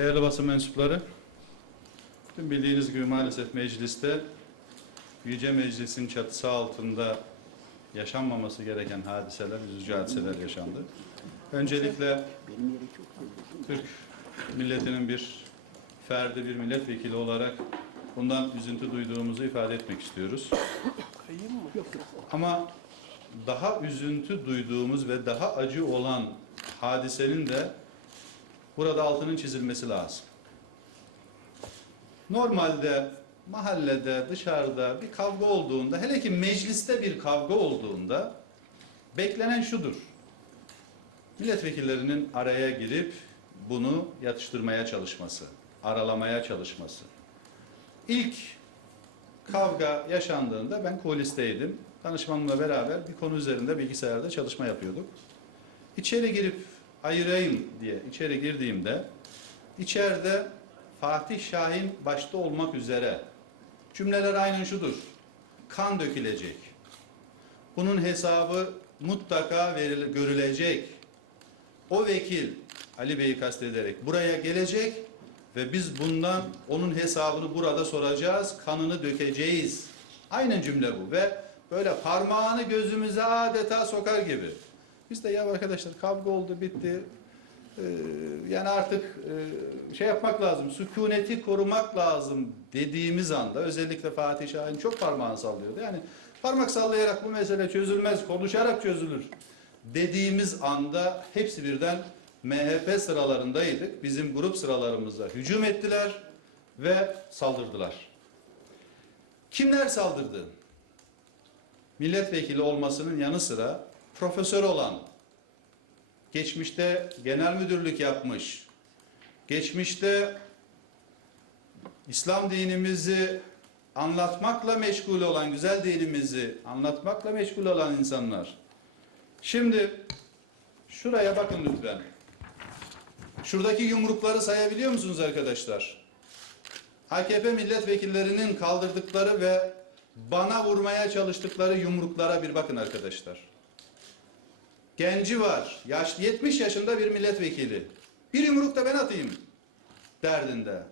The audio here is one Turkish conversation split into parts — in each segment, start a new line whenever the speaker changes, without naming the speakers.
Değerli basın mensupları, tüm bildiğiniz gibi maalesef mecliste Yüce Meclis'in çatısı altında yaşanmaması gereken hadiseler, üzücü hadiseler yaşandı. Öncelikle Türk milletinin bir ferdi, bir milletvekili olarak bundan üzüntü duyduğumuzu ifade etmek istiyoruz. Ama daha üzüntü duyduğumuz ve daha acı olan hadisenin de burada altının çizilmesi lazım. Normalde mahallede, dışarıda bir kavga olduğunda, hele ki mecliste bir kavga olduğunda beklenen şudur. Milletvekillerinin araya girip bunu yatıştırmaya çalışması, aralamaya çalışması. İlk kavga yaşandığında ben kulisteydim. Danışmanımla beraber bir konu üzerinde bilgisayarda çalışma yapıyorduk. İçeri girip ayırayım diye içeri girdiğimde içeride Fatih Şahin başta olmak üzere cümleler aynen şudur. Kan dökülecek. Bunun hesabı mutlaka veril, görülecek. O vekil Ali Bey'i kastederek buraya gelecek ve biz bundan onun hesabını burada soracağız, kanını dökeceğiz. Aynen cümle bu ve böyle parmağını gözümüze adeta sokar gibi. Biz de ya arkadaşlar kavga oldu bitti. Ee, yani artık e, şey yapmak lazım, sükuneti korumak lazım dediğimiz anda özellikle Fatih Şahin çok parmağını sallıyordu. Yani parmak sallayarak bu mesele çözülmez, konuşarak çözülür dediğimiz anda hepsi birden MHP sıralarındaydık. Bizim grup sıralarımıza hücum ettiler ve saldırdılar. Kimler saldırdı? Milletvekili olmasının yanı sıra profesör olan, geçmişte genel müdürlük yapmış, geçmişte İslam dinimizi anlatmakla meşgul olan, güzel dinimizi anlatmakla meşgul olan insanlar. Şimdi şuraya bakın lütfen. Şuradaki yumrukları sayabiliyor musunuz arkadaşlar? AKP milletvekillerinin kaldırdıkları ve bana vurmaya çalıştıkları yumruklara bir bakın arkadaşlar. Genci var, yaş 70 yaşında bir milletvekili. Bir yumruk da ben atayım derdinde.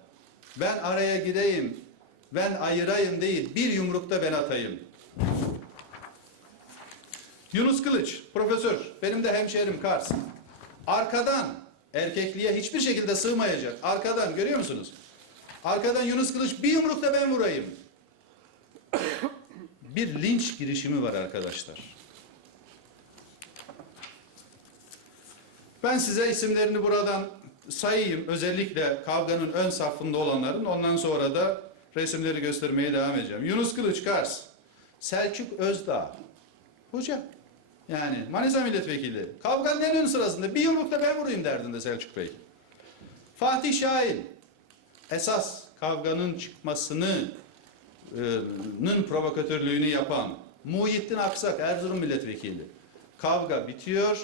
Ben araya gireyim, ben ayırayım değil, bir yumruk da ben atayım. Yunus Kılıç, profesör, benim de hemşehrim Kars. Arkadan, erkekliğe hiçbir şekilde sığmayacak. Arkadan, görüyor musunuz? Arkadan Yunus Kılıç, bir yumruk da ben vurayım. Bir linç girişimi var arkadaşlar. Ben size isimlerini buradan sayayım. Özellikle kavganın ön safında olanların. Ondan sonra da resimleri göstermeye devam edeceğim. Yunus Kılıç Kars, Selçuk Özdağ, hoca. Yani Manisa milletvekili. Kavganın en ön sırasında bir yumruk da ben vurayım derdinde Selçuk Bey. Fatih Şahin, esas kavganın çıkmasını nın provokatörlüğünü yapan Muhyiddin Aksak Erzurum milletvekili. Kavga bitiyor.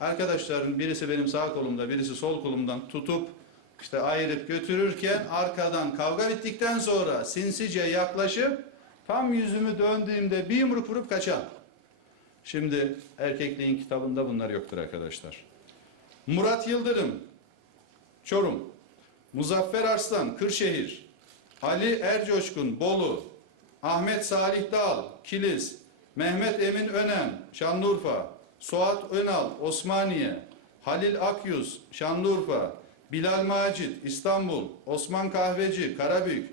Arkadaşların birisi benim sağ kolumda, birisi sol kolumdan tutup işte ayırıp götürürken arkadan kavga bittikten sonra sinsice yaklaşıp tam yüzümü döndüğümde bir yumruk vurup kaçan. Şimdi erkekliğin kitabında bunlar yoktur arkadaşlar. Murat Yıldırım, Çorum. Muzaffer Arslan, Kırşehir. Ali Ercoşkun, Bolu. Ahmet Salih Dal, Kilis. Mehmet Emin Önem, Şanlıurfa. Suat Önal, Osmaniye. Halil Akyüz, Şanlıurfa. Bilal Macit, İstanbul. Osman Kahveci, Karabük.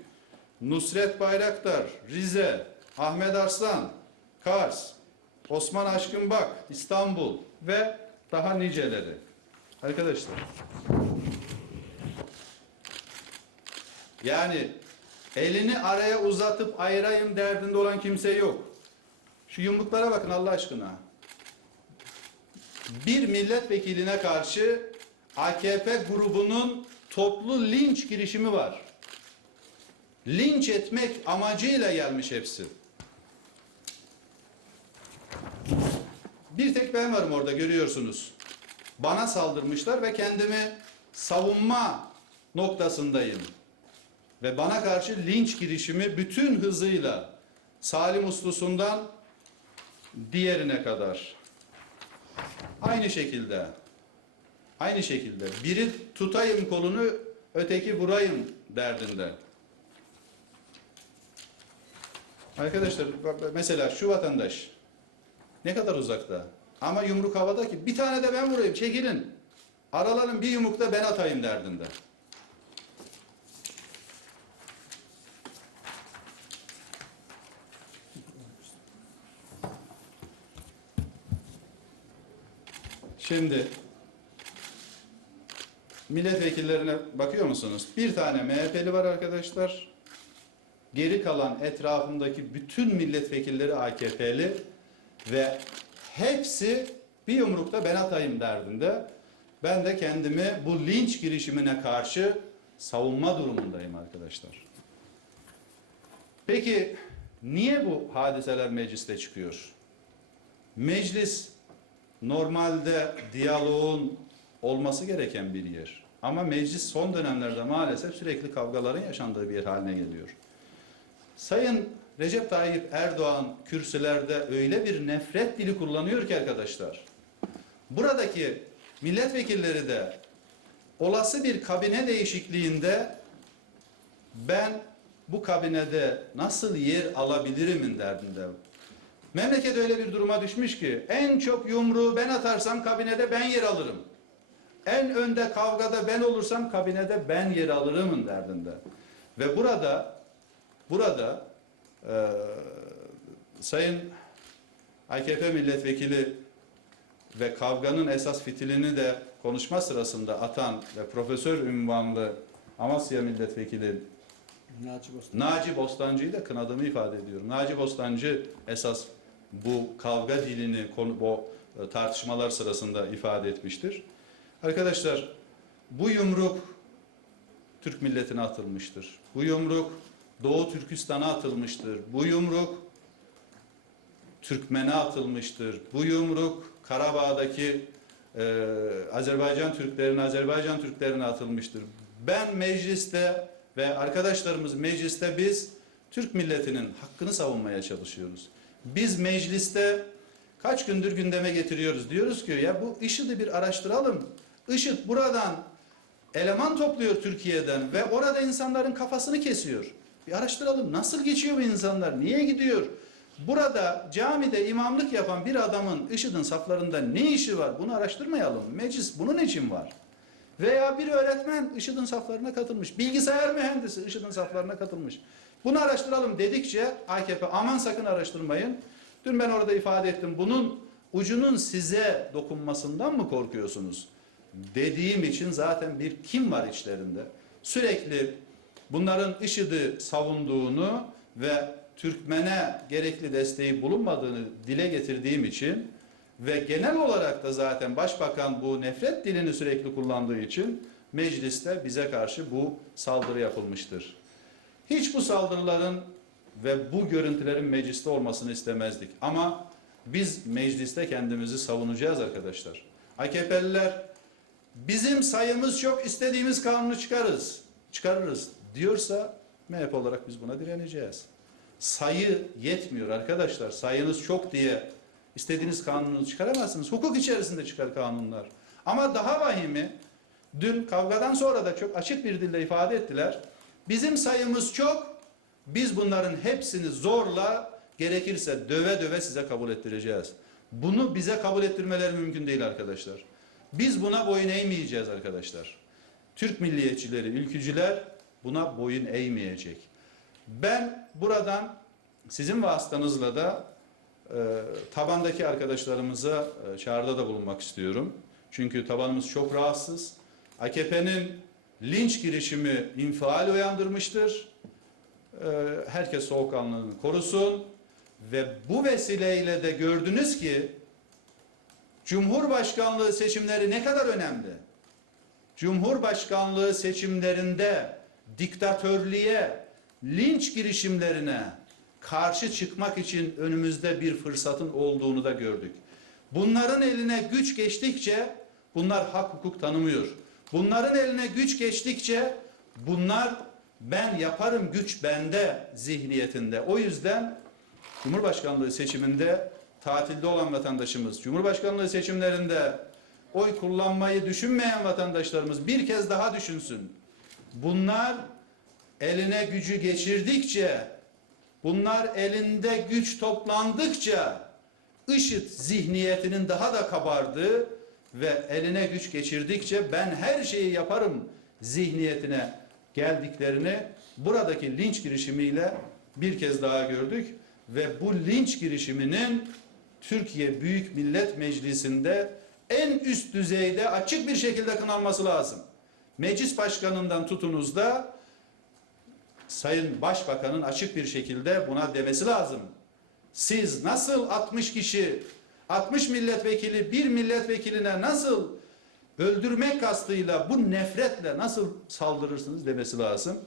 Nusret Bayraktar, Rize. Ahmet Arslan, Kars. Osman Aşkın Bak, İstanbul ve daha niceleri. Arkadaşlar. Yani elini araya uzatıp ayırayım derdinde olan kimse yok. Şu yumruklara bakın Allah aşkına. Bir milletvekiline karşı AKP grubunun toplu linç girişimi var. Linç etmek amacıyla gelmiş hepsi. Bir tek ben varım orada görüyorsunuz. Bana saldırmışlar ve kendimi savunma noktasındayım. Ve bana karşı linç girişimi bütün hızıyla Salim Uslusu'ndan diğerine kadar. Aynı şekilde. Aynı şekilde. Biri tutayım kolunu öteki vurayım derdinde. Arkadaşlar mesela şu vatandaş ne kadar uzakta ama yumruk havada ki bir tane de ben vurayım çekilin. Araların bir yumruk da ben atayım derdinde. Şimdi milletvekillerine bakıyor musunuz? Bir tane MHP'li var arkadaşlar. Geri kalan etrafındaki bütün milletvekilleri AKP'li ve hepsi bir yumrukta ben atayım derdinde. Ben de kendimi bu linç girişimine karşı savunma durumundayım arkadaşlar. Peki niye bu hadiseler mecliste çıkıyor? Meclis normalde diyaloğun olması gereken bir yer. Ama meclis son dönemlerde maalesef sürekli kavgaların yaşandığı bir yer haline geliyor. Sayın Recep Tayyip Erdoğan kürsülerde öyle bir nefret dili kullanıyor ki arkadaşlar. Buradaki milletvekilleri de olası bir kabine değişikliğinde ben bu kabinede nasıl yer alabilirimin derdinde. Memleket öyle bir duruma düşmüş ki en çok yumruğu ben atarsam kabinede ben yer alırım. En önde kavgada ben olursam kabinede ben yer alırımın derdinde. Ve burada burada eee Sayın AKP milletvekili ve kavganın esas fitilini de konuşma sırasında atan ve profesör ünvanlı Amasya milletvekili Naci Bostan. Naci Bostancı'yı da kınadığımı ifade ediyorum. Naci Bostancı esas bu kavga dilini konu, bu e, tartışmalar sırasında ifade etmiştir. Arkadaşlar bu yumruk Türk milletine atılmıştır. Bu yumruk Doğu Türkistan'a atılmıştır. Bu yumruk Türkmen'e atılmıştır. Bu yumruk Karabağ'daki e, Azerbaycan Türklerine, Azerbaycan Türklerine atılmıştır. Ben mecliste ve arkadaşlarımız mecliste biz Türk milletinin hakkını savunmaya çalışıyoruz. Biz mecliste kaç gündür gündeme getiriyoruz. Diyoruz ki ya bu IŞİD'i bir araştıralım. IŞİD buradan eleman topluyor Türkiye'den ve orada insanların kafasını kesiyor. Bir araştıralım nasıl geçiyor bu insanlar, niye gidiyor? Burada camide imamlık yapan bir adamın IŞİD'in saflarında ne işi var bunu araştırmayalım. Meclis bunun için var. Veya bir öğretmen IŞİD'in saflarına katılmış. Bilgisayar mühendisi IŞİD'in saflarına katılmış. Bunu araştıralım dedikçe AKP aman sakın araştırmayın. Dün ben orada ifade ettim. Bunun ucunun size dokunmasından mı korkuyorsunuz? Dediğim için zaten bir kim var içlerinde? Sürekli bunların IŞİD'i savunduğunu ve Türkmen'e gerekli desteği bulunmadığını dile getirdiğim için ve genel olarak da zaten başbakan bu nefret dilini sürekli kullandığı için mecliste bize karşı bu saldırı yapılmıştır. Hiç bu saldırıların ve bu görüntülerin mecliste olmasını istemezdik. Ama biz mecliste kendimizi savunacağız arkadaşlar. AKP'liler bizim sayımız çok istediğimiz kanunu çıkarırız, çıkarırız diyorsa MHP olarak biz buna direneceğiz. Sayı yetmiyor arkadaşlar. Sayınız çok diye istediğiniz kanunu çıkaramazsınız. Hukuk içerisinde çıkar kanunlar. Ama daha vahimi dün kavgadan sonra da çok açık bir dille ifade ettiler. Bizim sayımız çok. Biz bunların hepsini zorla gerekirse döve döve size kabul ettireceğiz. Bunu bize kabul ettirmeleri mümkün değil arkadaşlar. Biz buna boyun eğmeyeceğiz arkadaşlar. Türk milliyetçileri, ülkücüler buna boyun eğmeyecek. Ben buradan sizin vasıtanızla da e, tabandaki arkadaşlarımıza e, çağrıda da bulunmak istiyorum. Çünkü tabanımız çok rahatsız. AKP'nin linç girişimi infial uyandırmıştır. E, herkes soğukkanlılığını korusun. Ve bu vesileyle de gördünüz ki Cumhurbaşkanlığı seçimleri ne kadar önemli. Cumhurbaşkanlığı seçimlerinde diktatörlüğe, linç girişimlerine karşı çıkmak için önümüzde bir fırsatın olduğunu da gördük. Bunların eline güç geçtikçe bunlar hak hukuk tanımıyor. Bunların eline güç geçtikçe bunlar ben yaparım güç bende zihniyetinde. O yüzden Cumhurbaşkanlığı seçiminde tatilde olan vatandaşımız, Cumhurbaşkanlığı seçimlerinde oy kullanmayı düşünmeyen vatandaşlarımız bir kez daha düşünsün. bunlar eline gücü geçirdikçe, bunlar elinde güç toplandıkça IŞİD zihniyetinin daha da kabardığı ve eline güç geçirdikçe ben her şeyi yaparım zihniyetine geldiklerini buradaki linç girişimiyle bir kez daha gördük ve bu linç girişiminin Türkiye Büyük Millet Meclisi'nde en üst düzeyde açık bir şekilde kınanması lazım. Meclis başkanından tutunuz da Sayın Başbakan'ın açık bir şekilde buna demesi lazım. Siz nasıl 60 kişi, 60 milletvekili bir milletvekiline nasıl öldürmek kastıyla bu nefretle nasıl saldırırsınız demesi lazım.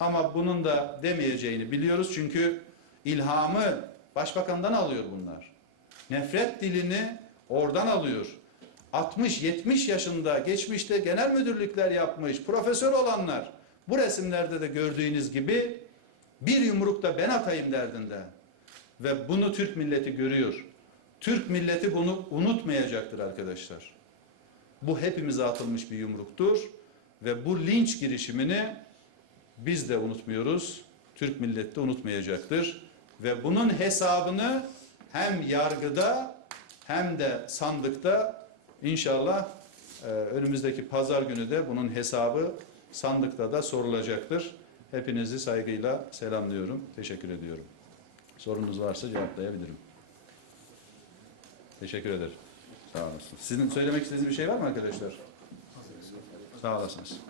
Ama bunun da demeyeceğini biliyoruz çünkü ilhamı başbakandan alıyor bunlar. Nefret dilini oradan alıyor. 60-70 yaşında geçmişte genel müdürlükler yapmış, profesör olanlar bu resimlerde de gördüğünüz gibi bir yumrukta ben atayım derdinde. Ve bunu Türk milleti görüyor. Türk milleti bunu unutmayacaktır arkadaşlar. Bu hepimize atılmış bir yumruktur ve bu linç girişimini biz de unutmuyoruz. Türk milleti de unutmayacaktır ve bunun hesabını hem yargıda hem de sandıkta inşallah e, önümüzdeki pazar günü de bunun hesabı sandıkta da sorulacaktır. Hepinizi saygıyla selamlıyorum. Teşekkür ediyorum. Sorunuz varsa cevaplayabilirim. Teşekkür ederim. Sağ olasın. Sizin söylemek istediğiniz bir şey var mı arkadaşlar?
Sağ olasınız.